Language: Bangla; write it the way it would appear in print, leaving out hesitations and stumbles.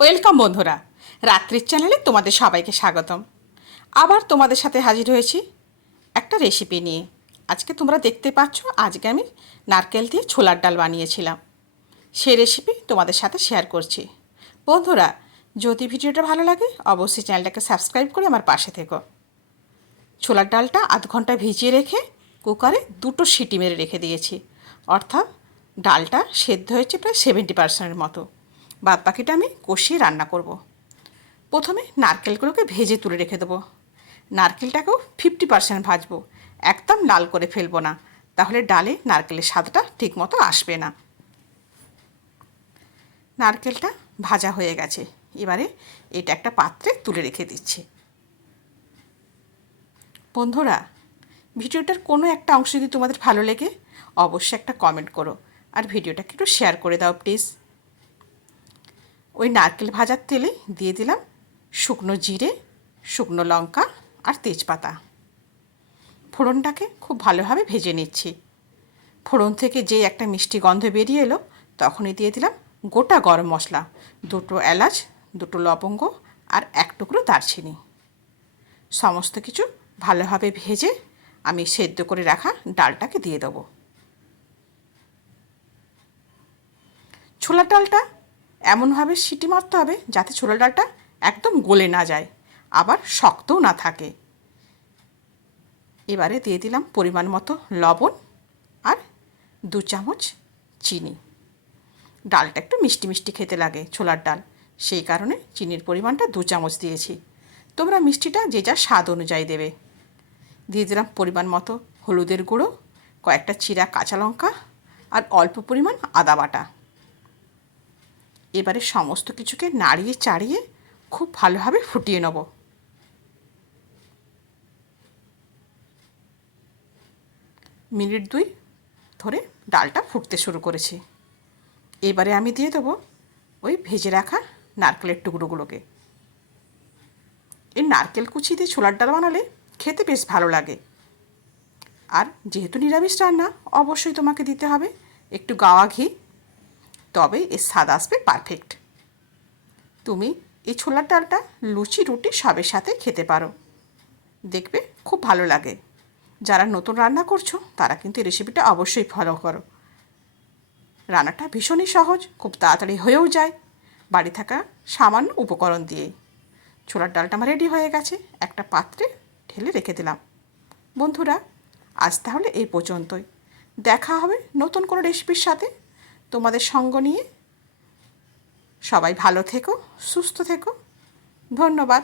ওয়েলকাম বন্ধুরা, রাত্রির চ্যানেলে তোমাদের সবাইকে স্বাগতম। আবার তোমাদের সাথে হাজির হয়েছি একটা রেসিপি নিয়ে। আজকে তোমরা দেখতে পাচ্ছ, আজকে আমি নারকেল দিয়ে ছোলার ডাল বানিয়েছিলাম। সেই রেসিপি তোমাদের সাথে শেয়ার করছি। বন্ধুরা, যদি ভিডিওটা ভালো লাগে অবশ্যই চ্যানেলটাকে সাবস্ক্রাইব করে আমার পাশে থেকো। ছোলার ডালটা আধ ঘন্টা ভিজিয়ে রেখে কুকারে 2টো সিটি মেরে রেখে দিয়েছি, অর্থাৎ ডালটা সেদ্ধ হয়েছে প্রায় 70% মতো। বাদ বাকিটা আমি কষিয়ে রান্না করব। প্রথমে নারকেলগুলোকে ভেজে তুলে রেখে দেবো। নারকেলটাকেও 50% ভাজবো, একদম লাল করে ফেলবো না, তাহলে ডালে নারকেলের স্বাদটা ঠিকমতো আসবে না। নারকেলটা ভাজা হয়ে গেছে, এবারে এটা একটা পাত্রে তুলে রেখে দিচ্ছি। বন্ধুরা, ভিডিওটার কোনো একটা অংশ যদি তোমাদের ভালো লেগে অবশ্যই একটা কমেন্ট করো, আর ভিডিওটাকে একটু শেয়ার করে দাও প্লিজ। ওই নারকেল ভাজার তেলে দিয়ে দিলাম শুকনো জিরে, শুকনো লঙ্কা আর তেজপাতা। ফোড়নটাকে খুব ভালোভাবে ভেজে নিচ্ছি। ফোড়ন থেকে যে একটা মিষ্টি গন্ধ বেরিয়ে এলো, তখনই দিয়ে দিলাম গোটা গরম মশলা, 2টো এলাচ, 2টো লবঙ্গ আর 1 টুকরো দারচিনি। সমস্ত কিছু ভালোভাবে ভেজে আমি সেদ্ধ করে রাখা ডালটাকে দিয়ে দেবো। ছোলার ডালটা এমনভাবে সিটি মারতে হবে যাতে ছোলার ডালটা একদম গলে না যায়, আবার শক্তও না থাকে। এবারে দিয়ে দিলাম পরিমাণ মতো লবণ আর 2 চামচ চিনি। ডালটা একটু মিষ্টি মিষ্টি খেতে লাগে ছোলার ডাল, সেই কারণে চিনির পরিমাণটা 2 চামচ দিয়েছি। তোমরা মিষ্টিটা যে যার স্বাদ অনুযায়ী দেবে। দিয়ে দিলাম পরিমাণ মতো হলুদের গুঁড়ো, কয়েকটা চিরা কাঁচা লঙ্কা আর অল্প পরিমাণ আদা বাটা। এবারে সমস্ত কিছুকে নাড়িয়ে চাড়িয়ে খুব ভালোভাবে ফুটিয়ে নেব। মিনিট 2 ধরে ডালটা ফুটতে শুরু করেছি। এবারে আমি দিয়ে দেবো ওই ভেজে রাখা নারকেলের টুকরোগুলোকে। এই নারকেল কুচি দিয়ে ছোলার ডাল বানালে খেতে বেশ ভালো লাগে। আর যেহেতু নিরামিষ রান্না, অবশ্যই তোমাকে দিতে হবে একটু গাওয়া ঘি, তবে এর স্বাদ আসবে পারফেক্ট। তুমি এই ছোলার ডালটা লুচি রুটি সবের সাথে খেতে পারো, দেখবে খুব ভালো লাগে। যারা নতুন রান্না করছো তারা কিন্তু এই রেসিপিটা অবশ্যই ফলো করো। রান্নাটা ভীষণই সহজ, খুব তাড়াতাড়ি হয়েও যায় বাড়ি থাকা সামান্য উপকরণ দিয়ে। ছোলার ডালটা আমার রেডি হয়ে গেছে, একটা পাত্রে ঢেলে রেখে দিলাম। বন্ধুরা, আজ তাহলে এই পর্যন্তই। দেখা হবে নতুন কোনো রেসিপির সাথে তোমাদের সঙ্গ নিয়ে। সবাই ভালো থেকো, সুস্থ থেকো। ধন্যবাদ।